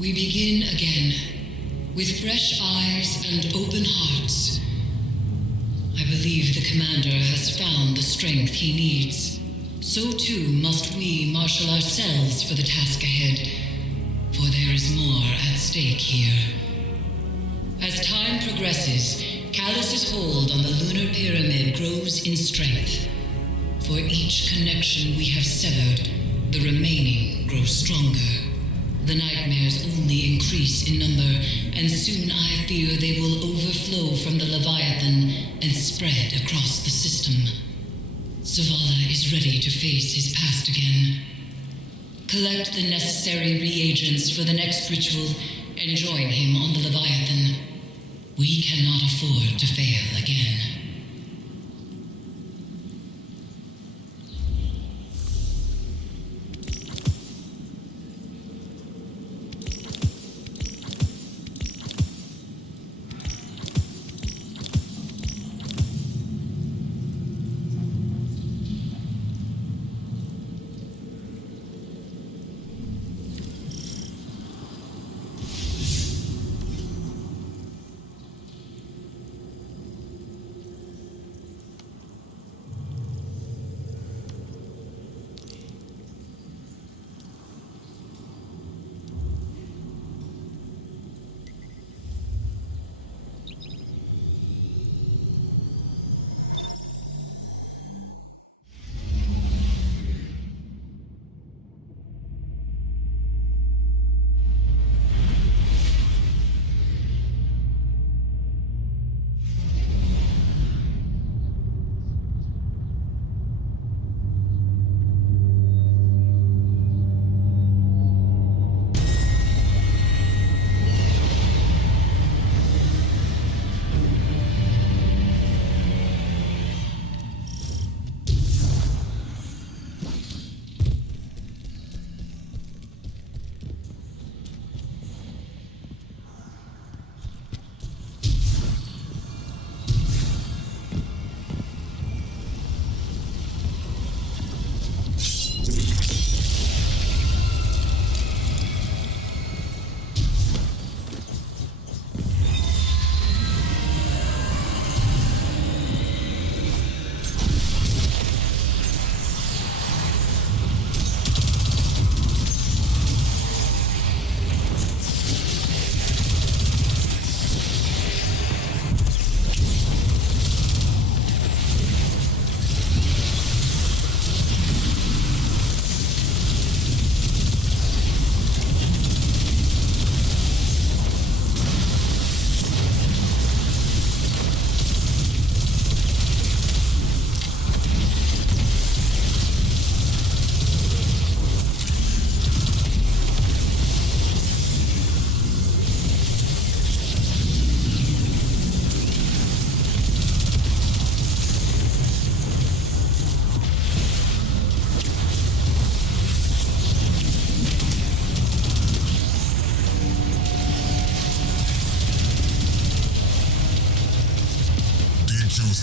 We begin again, with fresh eyes and open hearts. I believe the commander has found the strength he needs. So too must we marshal ourselves for the task ahead, for there is more at stake here. As time progresses, Callus's hold on the lunar pyramid grows in strength. For each connection we have severed, the remaining grows stronger. The nightmares only increase in number, and soon I fear they will overflow from the Leviathan and spread across the system. Zavala is ready to face his past again. Collect the necessary reagents for the next ritual and join him on the Leviathan. We cannot afford to fail again.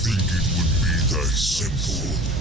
think it would be that simple.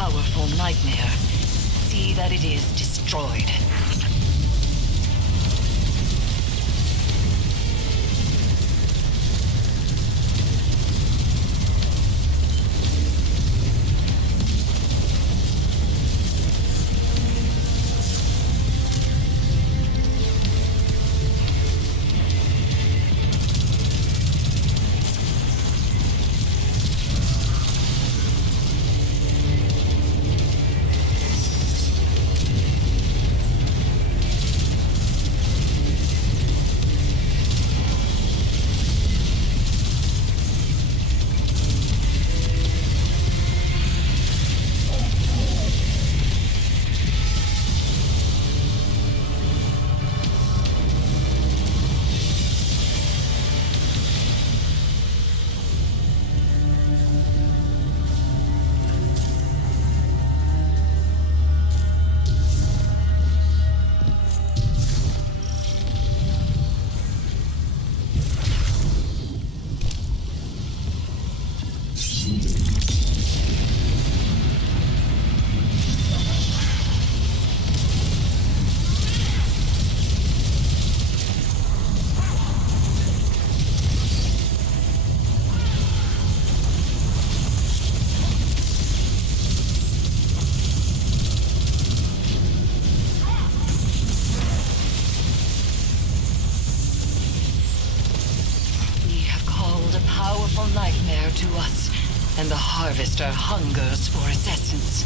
powerful nightmare, see that it is destroyed. Nightmare to us, and the Harvester hungers for its essence.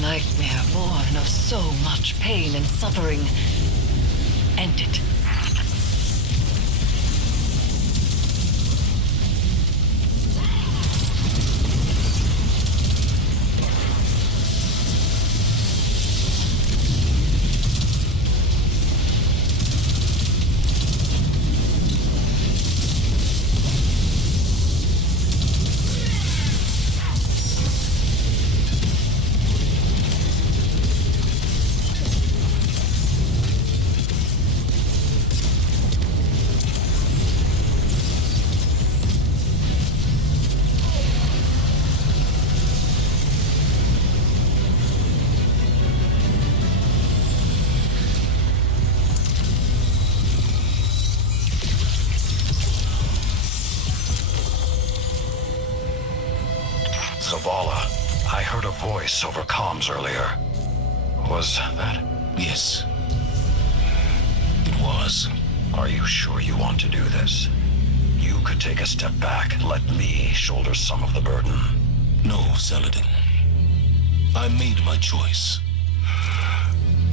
Nightmare born of so much pain and suffering. End it. Zavala, I heard a voice over comms earlier. Was that? Yes. It was. Are you sure you want to do this? You could take a step back and let me shoulder some of the burden. No, Saladin. I made my choice.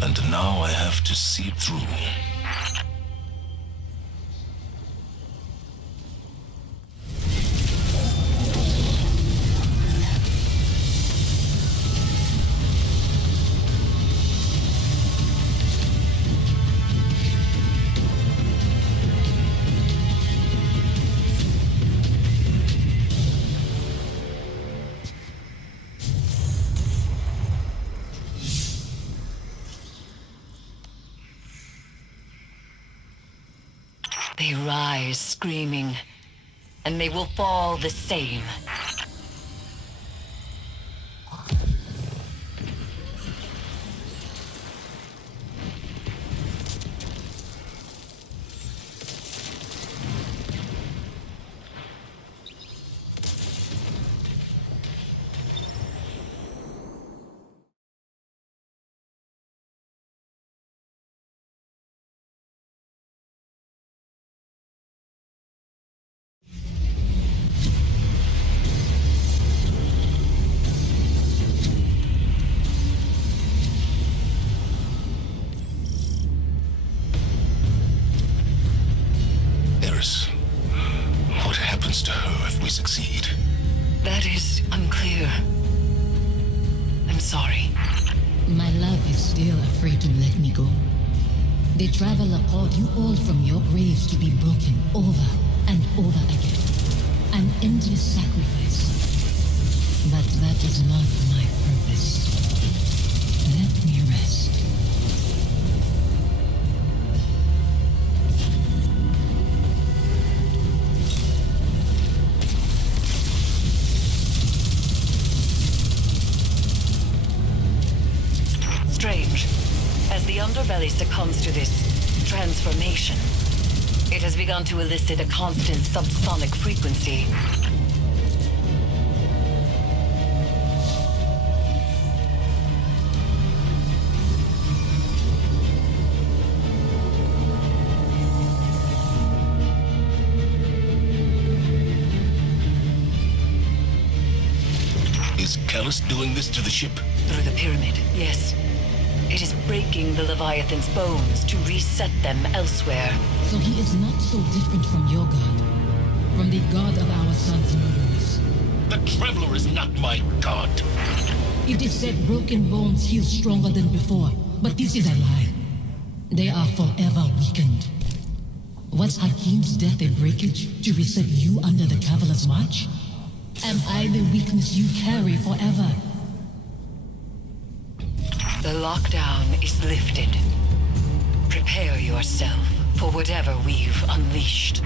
And now I have to see it through. They rise screaming, and they will fall the same. still afraid to let me go? The Traveler called you all from your graves to be broken over and over again. An endless sacrifice. But that is not my purpose. Let me rest. Strange. As the underbelly succumbs to this transformation, it has begun to elicit a constant subsonic frequency. Is Callus doing this to the ship? Through the pyramid, yes. It is breaking the Leviathan's bones to reset them elsewhere. So he is not so different from your god. From the god of our son's murderers. The Traveler is not my god. It is said broken bones heal stronger than before, but this is a lie. They are forever weakened. Was Hakim's death a breakage to reset you under the Traveler's march? Am I the weakness you carry forever? The lockdown is lifted. Prepare yourself for whatever we've unleashed.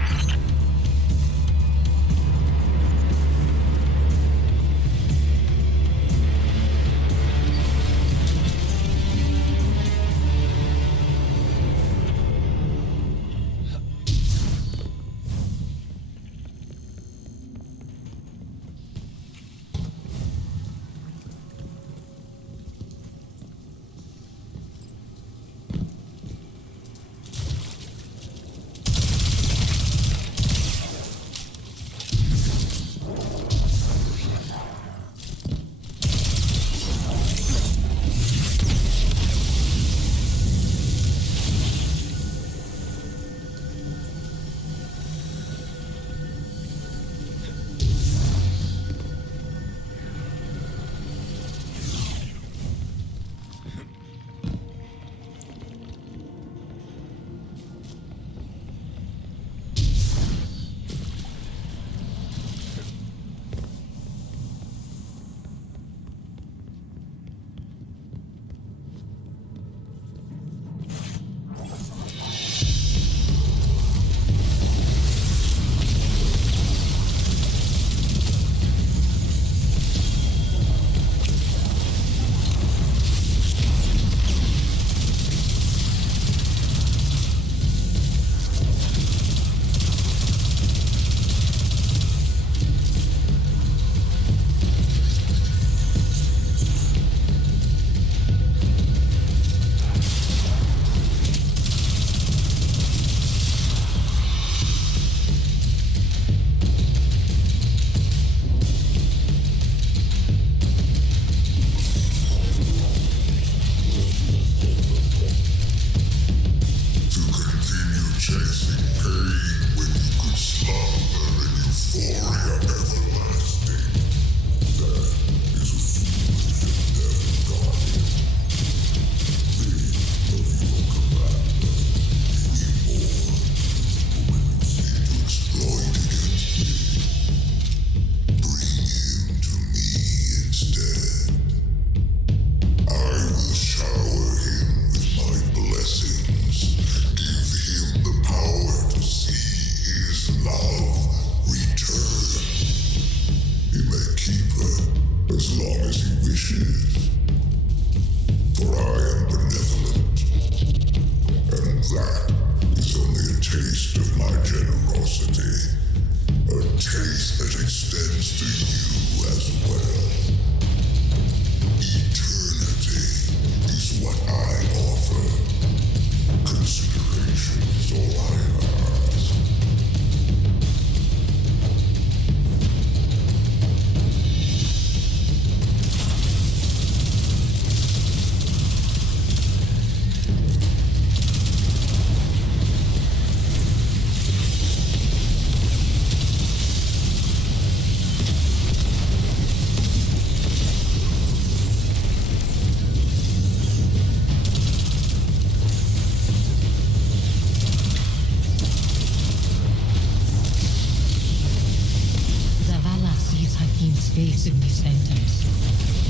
faith in these phantoms.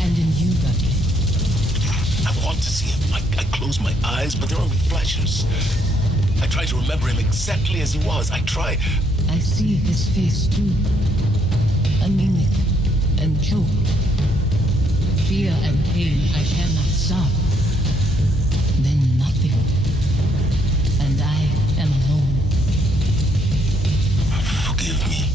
And in you, Guardian. I want to see him. I close my eyes, but they're only flashes. I try to remember him exactly as he was. I try. I see his face too. Anemic and choked. Fear and pain I cannot stop. Then nothing. And I am alone. Forgive me.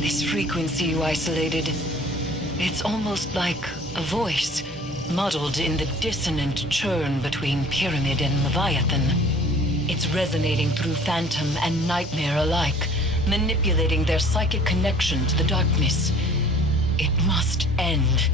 This frequency you isolated, it's almost like a voice, muddled in the dissonant churn between Pyramid and Leviathan. It's resonating through Phantom and Nightmare alike, manipulating their psychic connection to the darkness. It must end.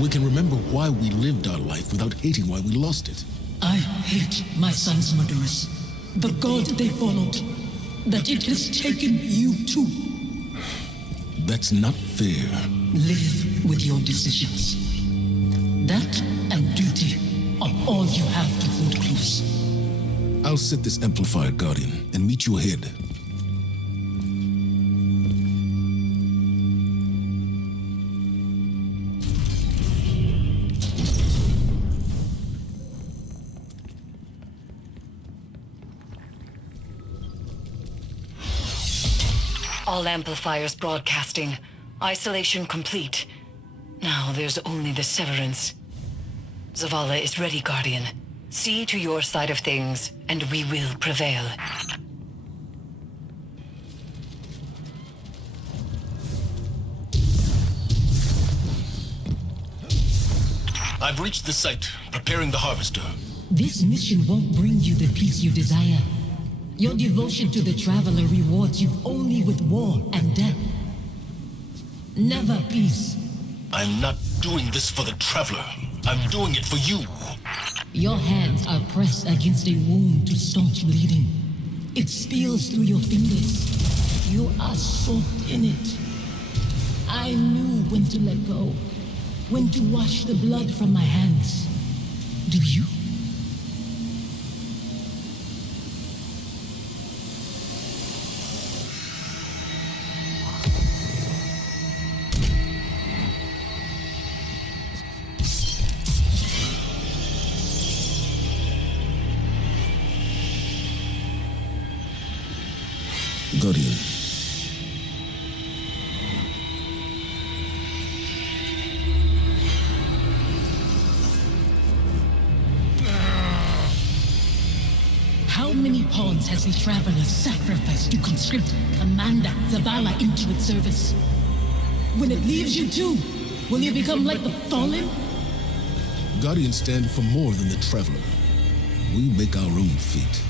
We can remember why we lived our life without hating why we lost it. I hate my son's murderers. The god they followed. That it has taken you too. That's not fair. Live with your decisions. That and duty are all you have to hold close. I'll set this amplifier, Guardian, and meet you ahead. All amplifiers broadcasting. Isolation complete. Now there's only the severance. Zavala is ready, Guardian. See to your side of things, and we will prevail. I've reached the site, preparing the harvester. This mission won't bring you the peace you desire. Your devotion to the Traveler rewards you only with war and death. Never peace. I'm not doing this for the Traveler. I'm doing it for you. Your hands are pressed against a wound to staunch bleeding. It steals through your fingers. You are soaked in it. I knew when to let go, when to wash the blood from my hands. Do you? Guardian. How many pawns has the Traveler sacrificed to conscript Commander Zavala into its service? When it leaves you too, will you become like the Fallen? Guardians stand for more than the Traveler. We make our own fate.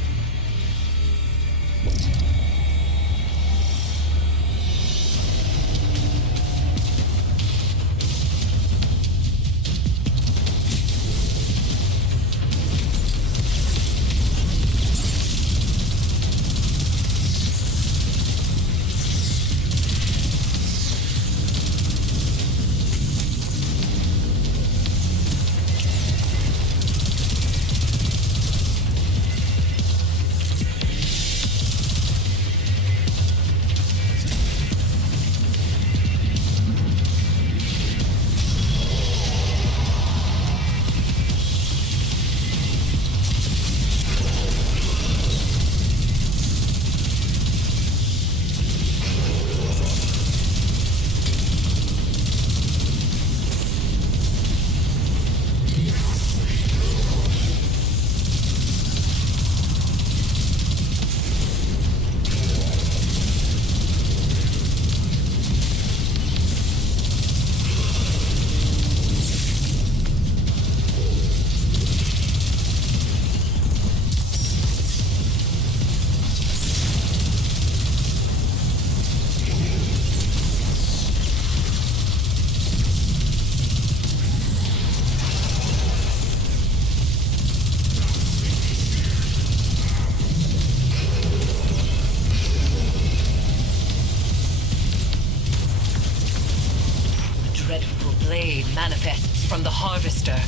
manifests from the Harvester.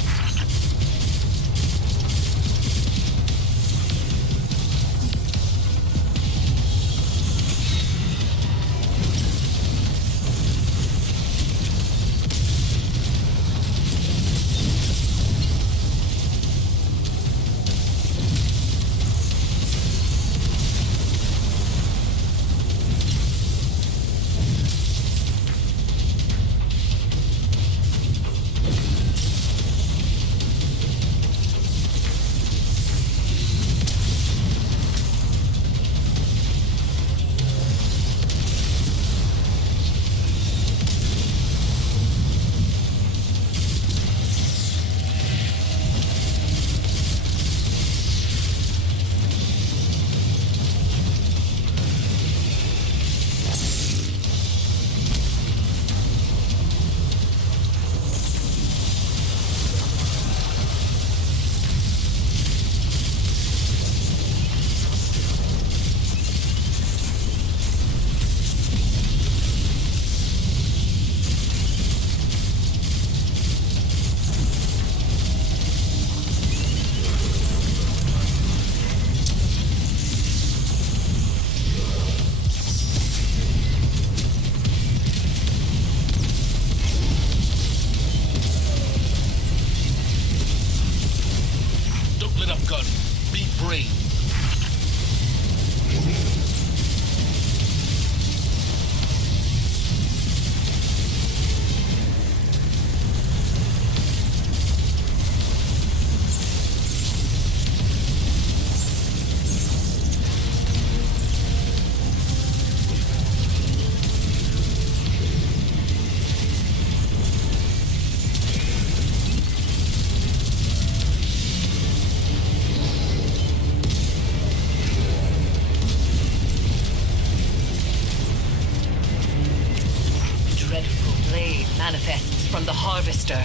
Manifests from the Harvester.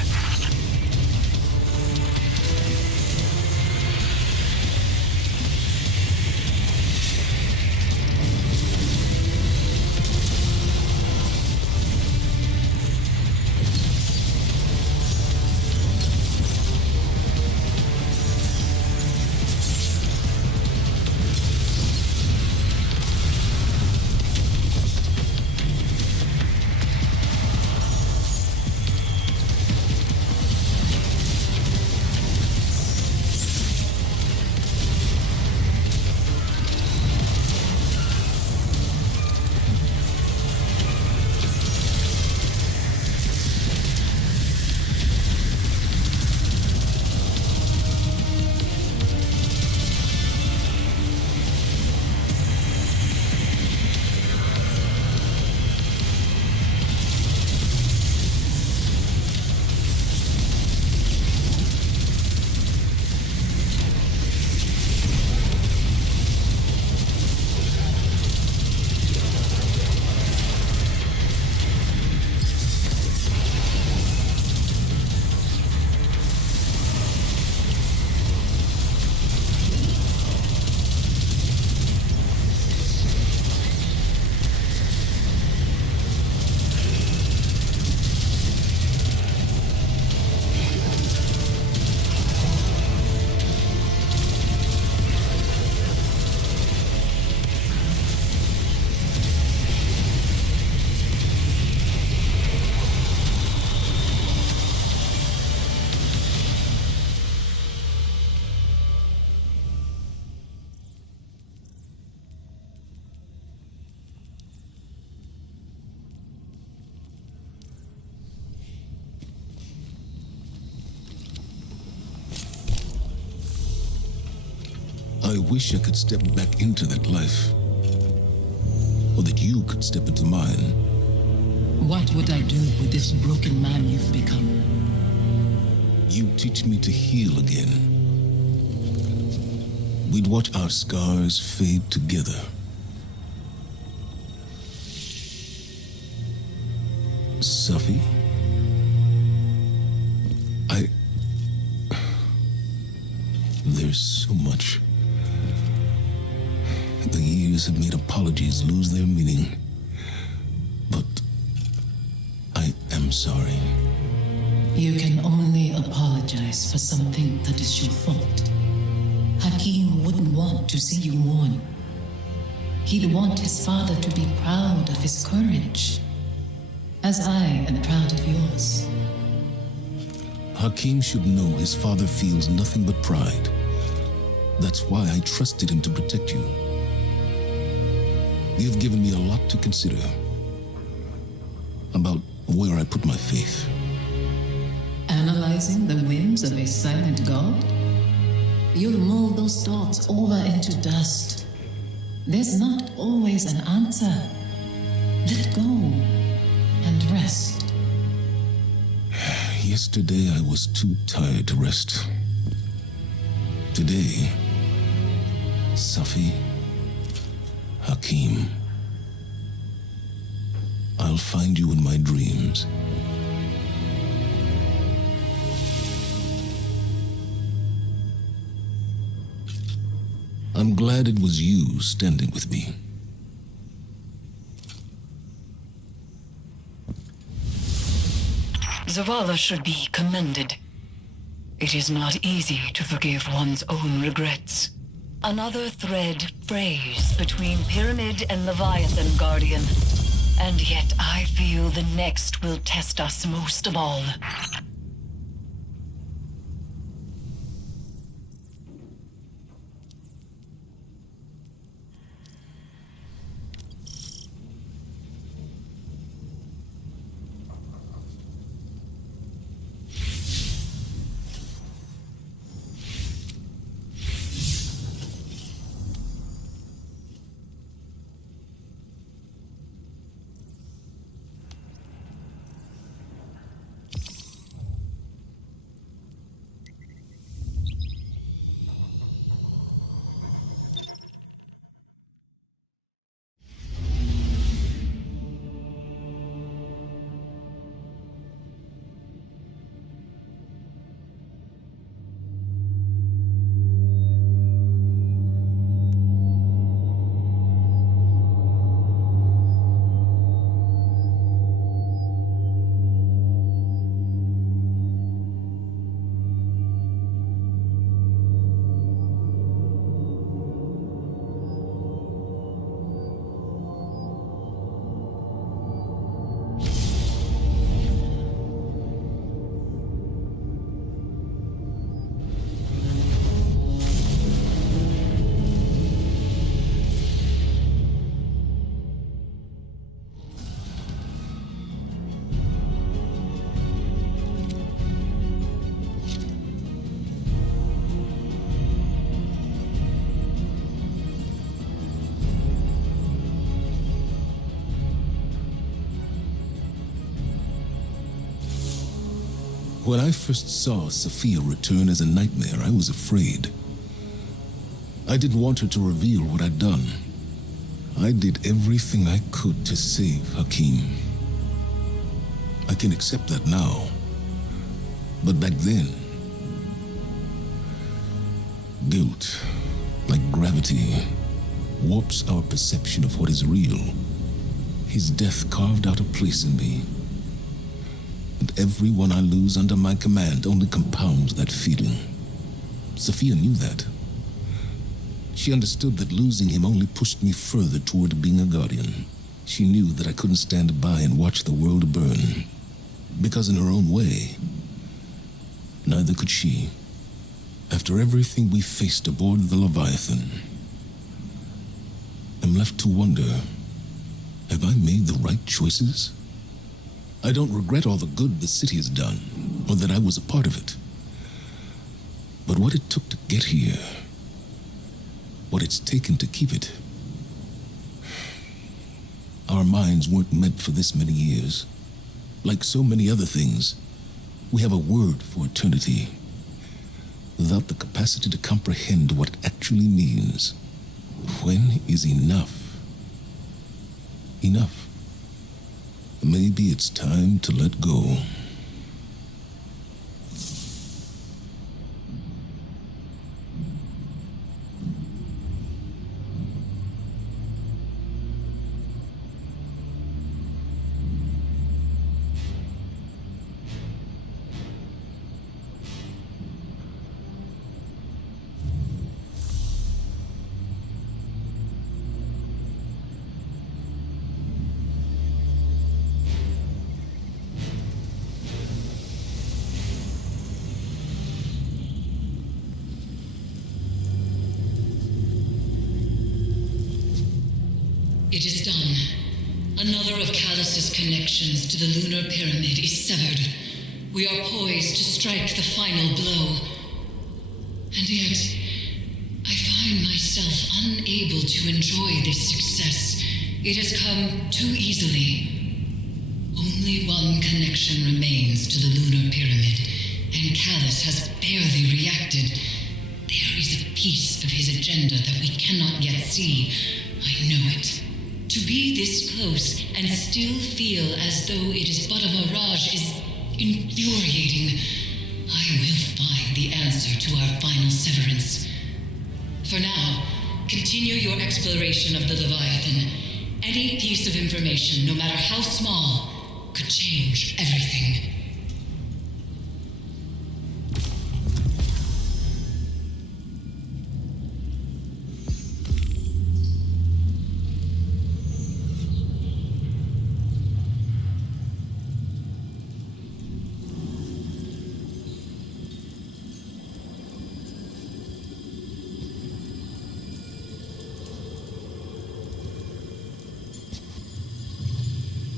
I wish I could step back into that life. Or that you could step into mine. What would I do with this broken man you've become? You teach me to heal again. We'd watch our scars fade together. Safi? There's so much. The years have made apologies lose their meaning. But I am sorry. You can only apologize for something that is your fault. Hakim wouldn't want to see you mourn. He'd want his father to be proud of his courage, as I am proud of yours. Hakim should know his father feels nothing but pride. That's why I trusted him to protect you. You've given me a lot to consider about where I put my faith. Analyzing the whims of a silent god? You'll mold those thoughts over into dust. There's not always an answer. Let go and rest. Yesterday I was too tired to rest. Today, Safi, Hakim, I'll find you in my dreams. I'm glad it was you standing with me. Zavala should be commended. It is not easy to forgive one's own regrets. Another thread frays between Pyramid and Leviathan, Guardian. And yet I feel the next will test us most of all. When I first saw Sophia return as a nightmare, I was afraid. I didn't want her to reveal what I'd done. I did everything I could to save Hakim. I can accept that now. But back then, guilt, like gravity, warps our perception of what is real. His death carved out a place in me. And everyone I lose under my command only compounds that feeling. Sophia knew that. She understood that losing him only pushed me further toward being a guardian. She knew that I couldn't stand by and watch the world burn. Because in her own way, neither could she. After everything we faced aboard the Leviathan, I'm left to wonder, have I made the right choices? I don't regret all the good the city has done, or that I was a part of it. But what it took to get here, what it's taken to keep it. Our minds weren't meant for this many years. Like so many other things, we have a word for eternity, without the capacity to comprehend what it actually means. When is enough? Enough. Maybe it's time to let go. It is done. Another of Callus's connections to the lunar pyramid is severed. We are poised to strike the final blow. And yet, I find myself unable to enjoy this success. It has come too easily. Only one connection remains to the lunar pyramid, and Callus has barely reacted. There is a piece of his agenda that we cannot yet see. I know it. To be this close and still feel as though it is but a mirage is infuriating. I will find the answer to our final severance. For now, continue your exploration of the Leviathan. Any piece of information, no matter how small, could change everything.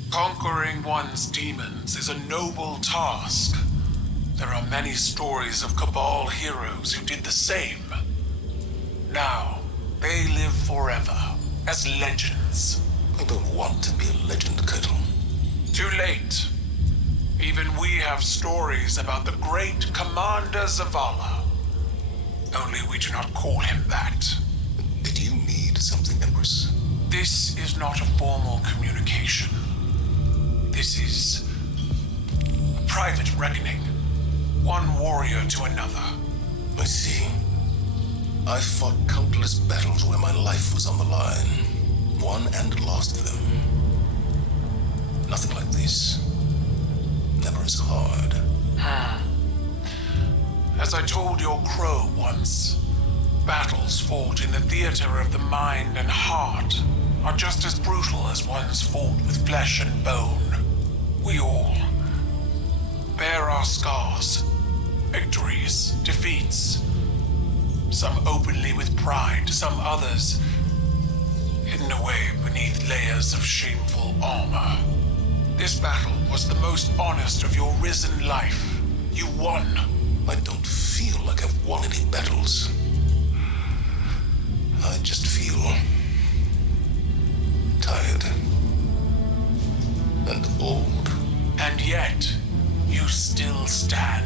Conquering one's demons is a noble task. There are many stories of Cabal heroes who did the same. Now, they live forever as legends. I don't want to be a legend, Colonel. Too late. Even we have stories about the great Commander Zavala. Only we do not call him that. Did you need something, Empress? This is not a formal communication. This is a private reckoning. One warrior to another. I see. I fought countless battles where my life was on the line. Won and lost them. Nothing like this. Never as hard. As I told your crow once, battles fought in the theater of the mind and heart are just as brutal as ones fought with flesh and bone. We all bear our scars, victories, defeats. Some openly with pride, some others hidden away beneath layers of shameful armor. This battle was the most honest of your risen life. You won. I don't feel like I've won any battles. I just feel tired and old. And yet, you still stand.